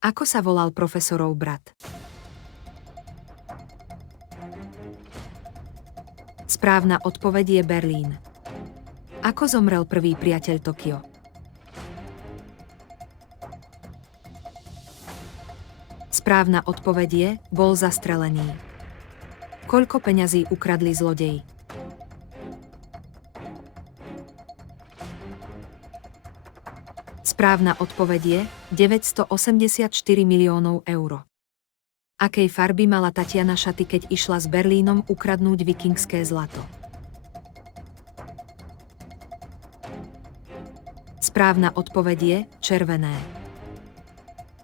Ako sa volal profesorov brat? Správna odpoveď je Berlín. Ako zomrel prvý priateľ Tokio? Správna odpoveď je, bol zastrelený. Koľko peňazí ukradli zlodeji? Správna odpoveď je 984 miliónov eur. Akej farby mala Tatiana šaty, keď išla s Berlínom ukradnúť vikingské zlato? Správna odpoveď je červené.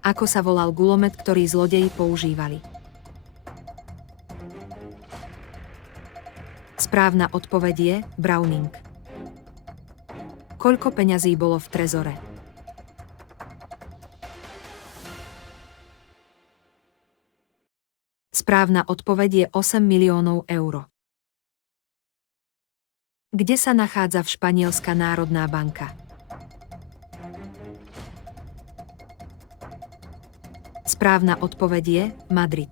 Ako sa volal guľomet, ktorý zlodeji používali? Správna odpoveď je Browning. Koľko peňazí bolo v trezore? Správna odpoveď je 8 miliónov eur. Kde sa nachádza v Španielská národná banka? Správna odpoveď je Madrid.